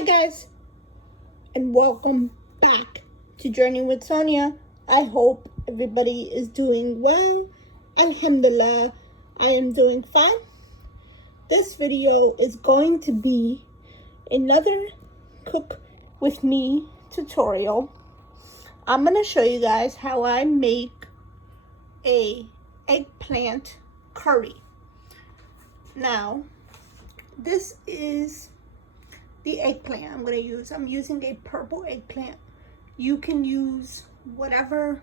Hi guys, and welcome back to Journey with Sonia. I hope everybody is doing well. Alhamdulillah, I am doing fine. This video is going to be another cook with me tutorial. I'm going to show you guys how I make a eggplant curry. Now, this is the eggplant I'm going to use. I'm using a purple eggplant. You can use whatever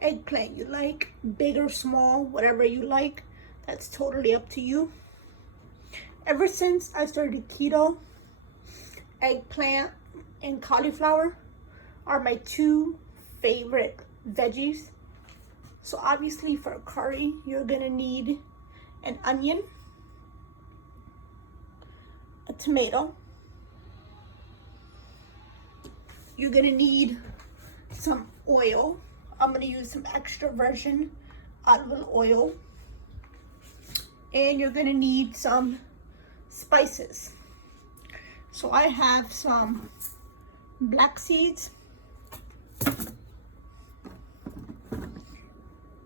eggplant you like, big or small, whatever you like. That's totally up to you. Ever since I started keto, eggplant and cauliflower are my two favorite veggies. So obviously for a curry, you're going to need an onion, a tomato. You're gonna need some oil. I'm gonna use some extra virgin olive oil. And you're gonna need some spices. So I have some black seeds,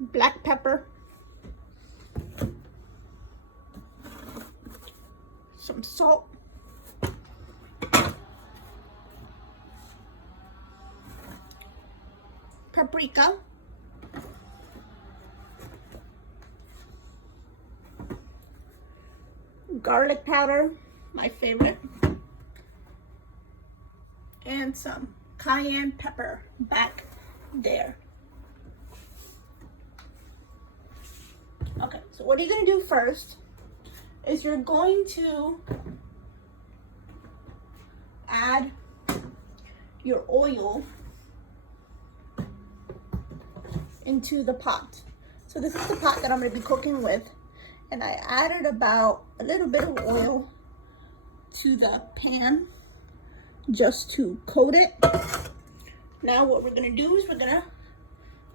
black pepper, some salt, paprika, garlic powder, my favorite, and some cayenne pepper back there. Okay, so what you're going to do first is you're going to add your oil into the pot. So this is the pot that I'm going to be cooking with, and I added about a little bit of oil to the pan just to coat it. Now what we're going to do is we're going to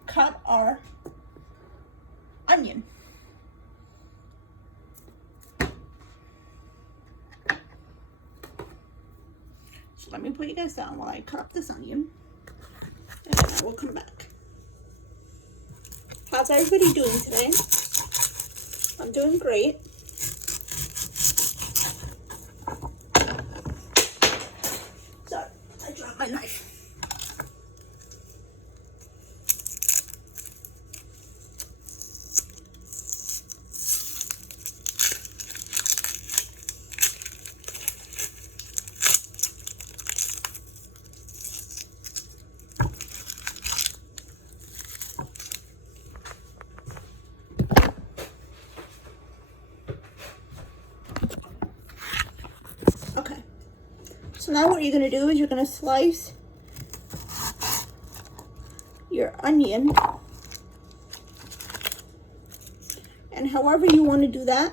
cut our onion. So let me put you guys down while I cut up this onion, and then I will come back. How's everybody doing today? I'm doing great. Sorry, I dropped my knife. Okay, so now what you're going to do is you're going to slice your onion, and however you want to do that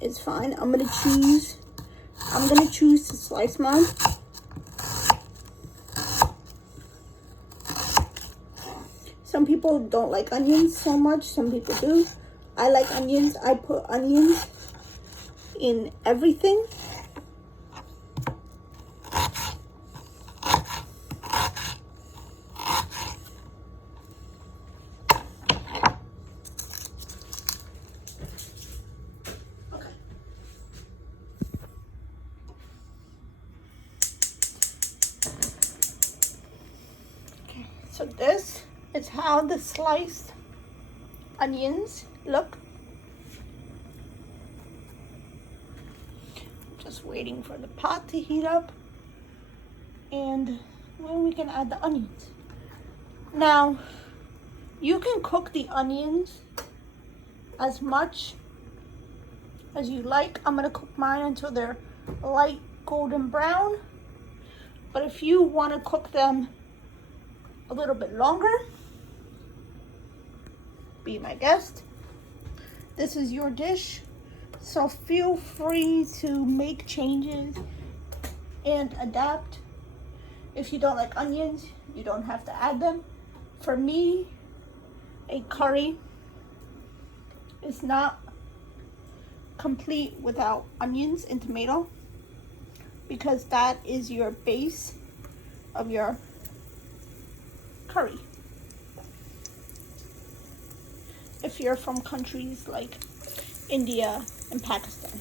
is fine. I'm going to choose to slice mine. Some people don't like onions so much, some people do. I like onions. I put onions in everything. Okay, so this is how the sliced onions look. Just waiting for the pot to heat up, and then we can add the onions. Now, you can cook the onions as much as you like. I'm gonna cook mine until they're light golden brown, but if you want to cook them a little bit longer, be my guest. This is your dish, so feel free to make changes and adapt. If you don't like onions, you don't have to add them. For me, a curry is not complete without onions and tomato. because that is your base of your curry. If you're from countries like India and Pakistan.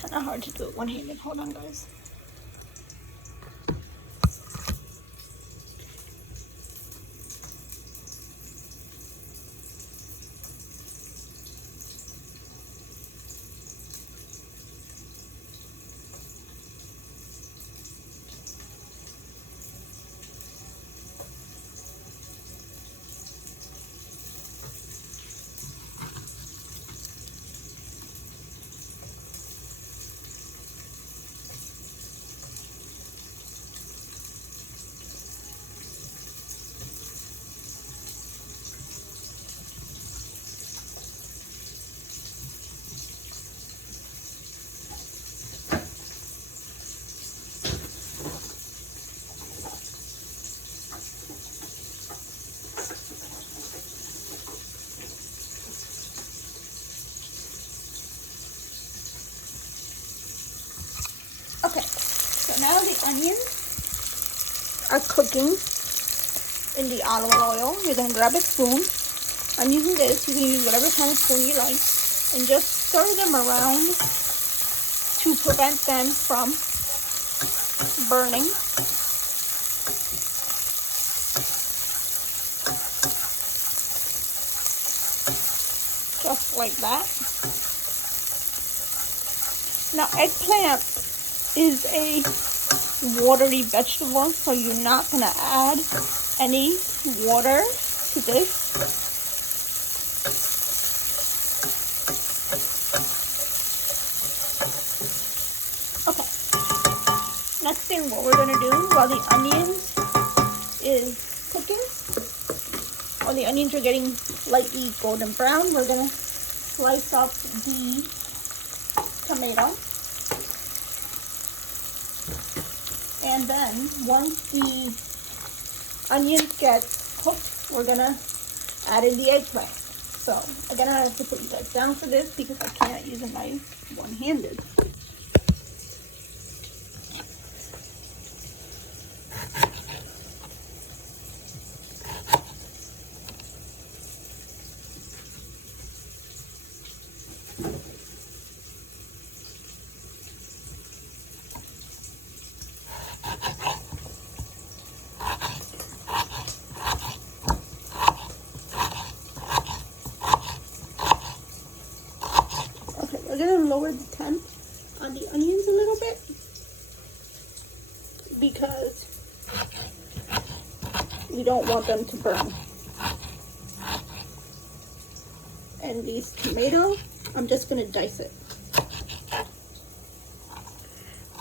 Kind of hard to do it one-handed. Hold on, guys. Okay, so now the onions are cooking in the olive oil. You're going to grab a spoon. I'm using this. You can use whatever kind of spoon you like. And just stir them around to prevent them from burning. Just like that. Now, eggplant is a watery vegetable, so you're not going to add any water to this. Okay. Next thing, what we're going to do while the onions is cooking, while the onions are getting lightly golden brown, we're going to slice up the tomato. And then once the onions get cooked, we're gonna add in the eggplant. So again, I have to put you guys down for this because I can't use a knife one-handed. We're going to lower the temp on the onions a little bit because we don't want them to burn. And these tomatoes, I'm just going to dice it.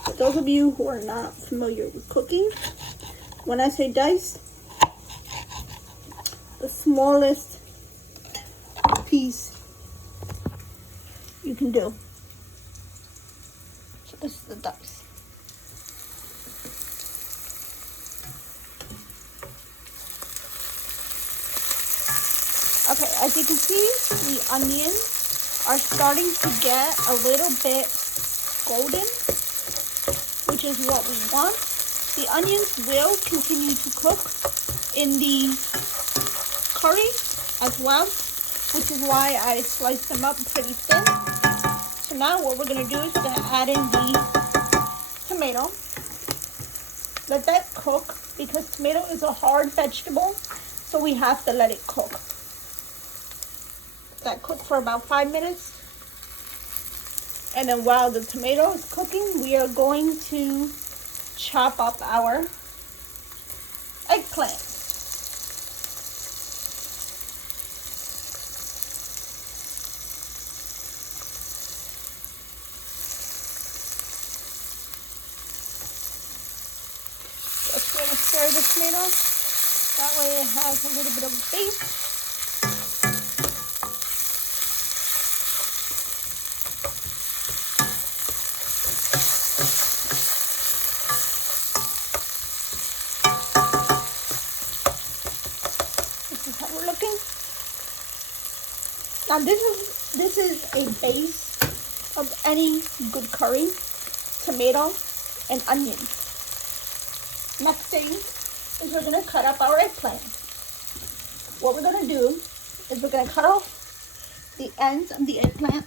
For those of you who are not familiar with cooking, when I say dice, the smallest piece you can do. So this is the dice. Okay, as you can see, the onions are starting to get a little bit golden, which is what we want. The onions will continue to cook in the curry as well, which is why I sliced them up pretty thin. So now what we're going to do is we're going to add in the tomato. Let that cook because tomato is a hard vegetable, so we have to let it cook. Let that cook for about 5 minutes. And then while the tomato is cooking, we are going to chop up our eggplant. Just going to stir the tomato. That way it has a little bit of a base. looking. Now this is a base of any good curry: tomato and onion. Next thing is we're gonna cut up our eggplant. What we're gonna do is we're gonna cut off the ends of the eggplant.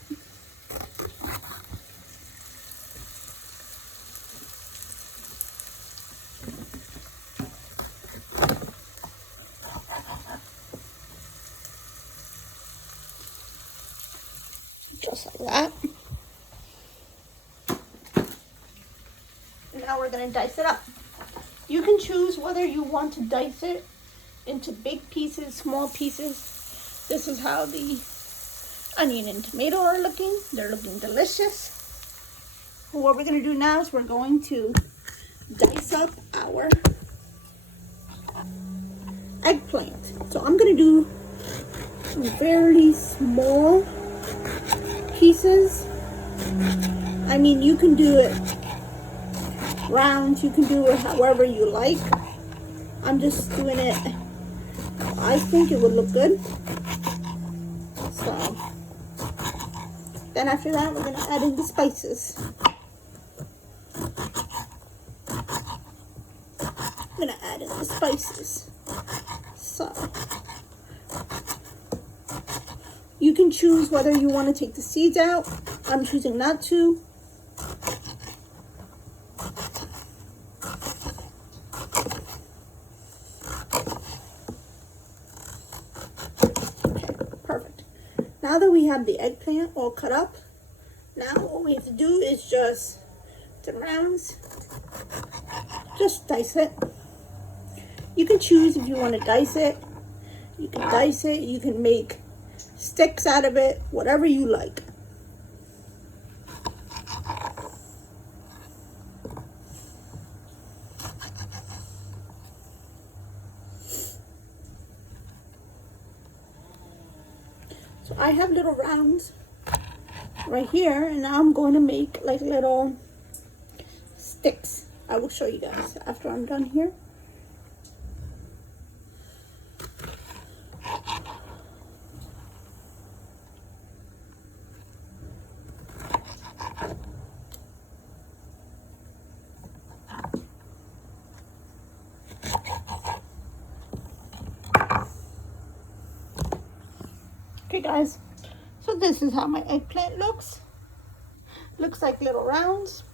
Just like that. And now we're gonna dice it up. You can choose whether you want to dice it into big pieces, small pieces. This is how the onion and tomato are looking. They're looking delicious. What we're gonna do now is we're going to dice up our eggplant. So I'm gonna do very small pieces. I mean, you can do it round, you can do it however you like. I'm just doing it, I think it would look good. So then after that, we're gonna add in the spices. I'm gonna add in the spices. So you can choose whether you want to take the seeds out. I'm choosing not to. Okay, perfect. Now that we have the eggplant all cut up, now what we have to do is just the rounds, just dice it. You can choose if you want to dice it. You can dice it, you can make sticks out of it, whatever you like. So I have little rounds right here, and now I'm going to make like little sticks. I will show you guys after I'm done here. Okay guys, so this is how my eggplant looks. Looks like little rounds.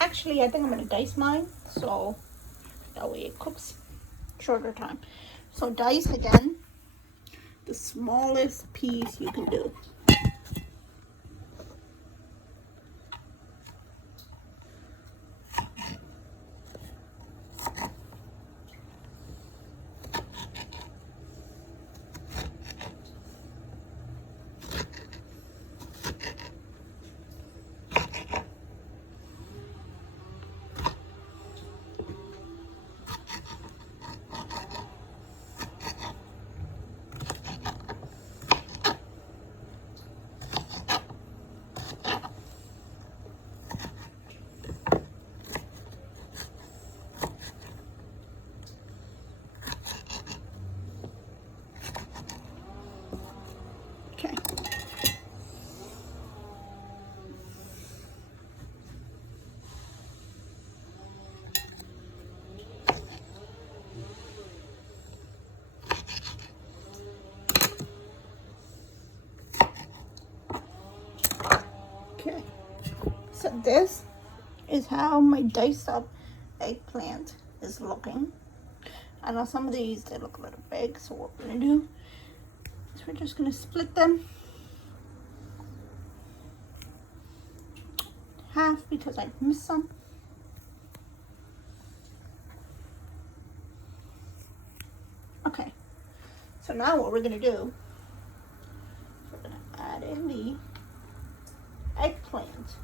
Actually, I think I'm gonna dice mine, so that way it cooks shorter time. So dice again, the smallest piece you can do. Okay. Okay. So this is how my diced up eggplant is looking. I know some of these, they look a little big, so what we're gonna do is we're just gonna split them half because I missed some. Okay, so now what we're gonna do, we're gonna add in the eggplant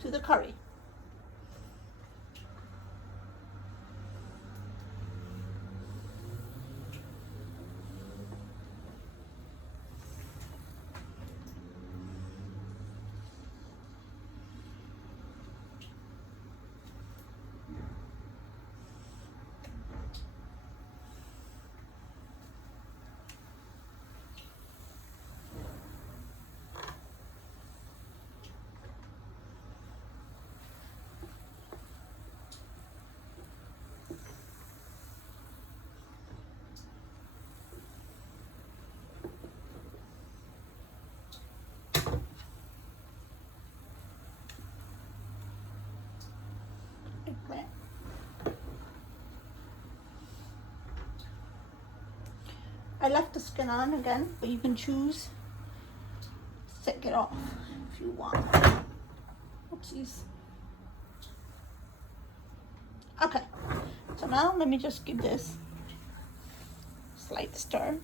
to the curry. eggplant. I left the skin on again, but you can choose to take it off if you want. Oopsies. Okay, so now let me just give this a slight stir.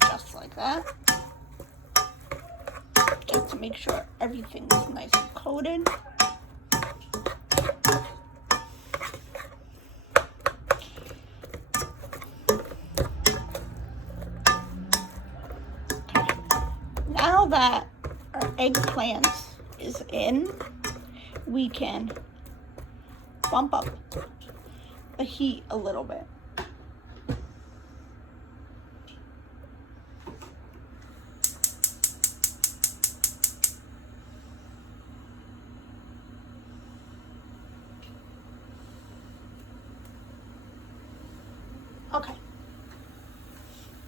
Just like that. Just to make sure everything is nice and coated. Now that our eggplant is in, we can bump up the heat a little bit. Okay.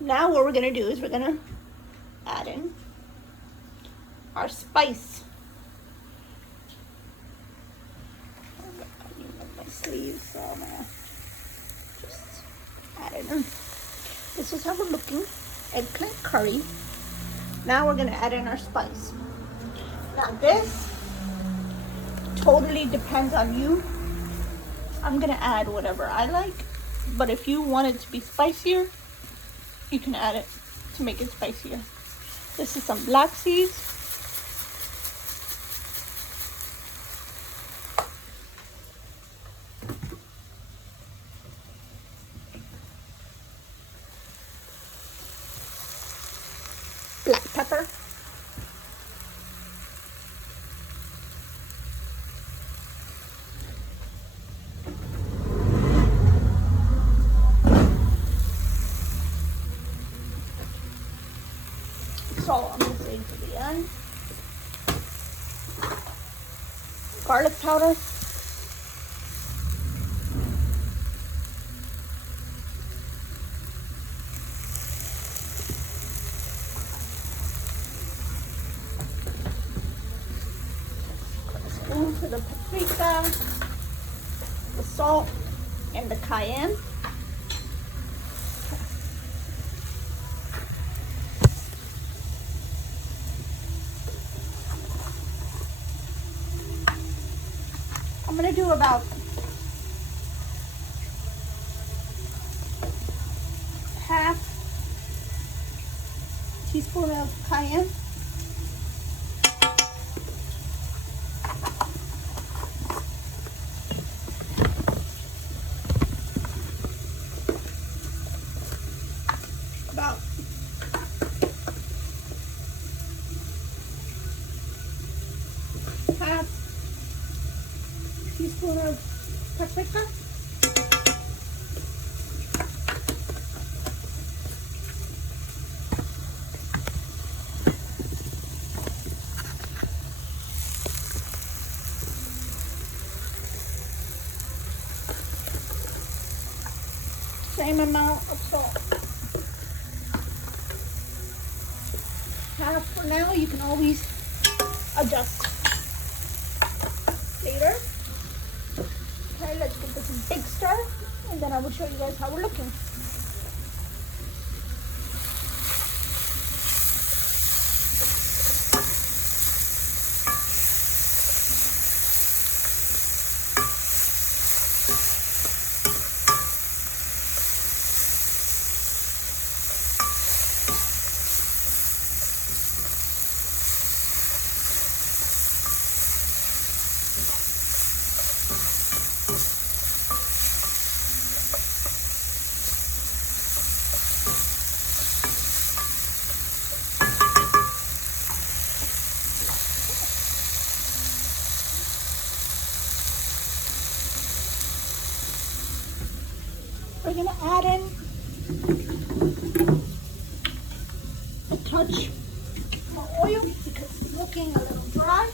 Now what we're gonna do is we're gonna add in our spice. I need my sleeves, so I'm gonna just add it in. This is how we're looking. Eggplant curry. Now we're gonna add in our spice. Now this totally depends on you. I'm gonna add whatever I like, but if you want it to be spicier, you can add it to make it spicier. This is some black seeds. Black pepper. Salt, I'm going to save for the end. Garlic powder. A spoon for the paprika, the salt, and the cayenne. I'm gonna do about half teaspoon of cayenne. About half teaspoon of paprika. Same amount of salt. Half for now, you can always adjust later. Okay, let's give this a big stir, and then I will show you guys how we're looking. We're gonna add in a touch more oil because it's looking a little dry.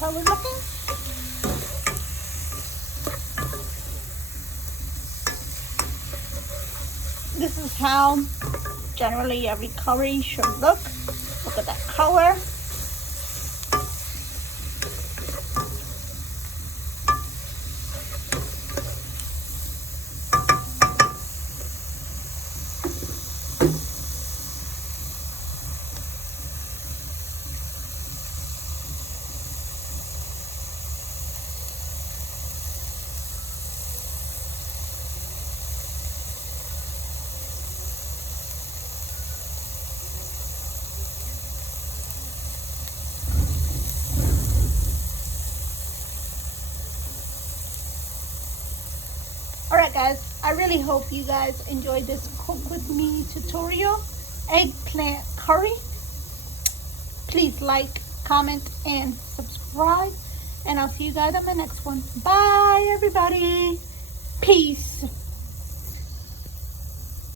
how we're looking. This is how generally every curry should look. Look at that color. Alright guys, I really hope you guys enjoyed this cook with me tutorial, eggplant curry. Please like, comment, and subscribe. And I'll see you guys on my next one. Bye everybody. Peace.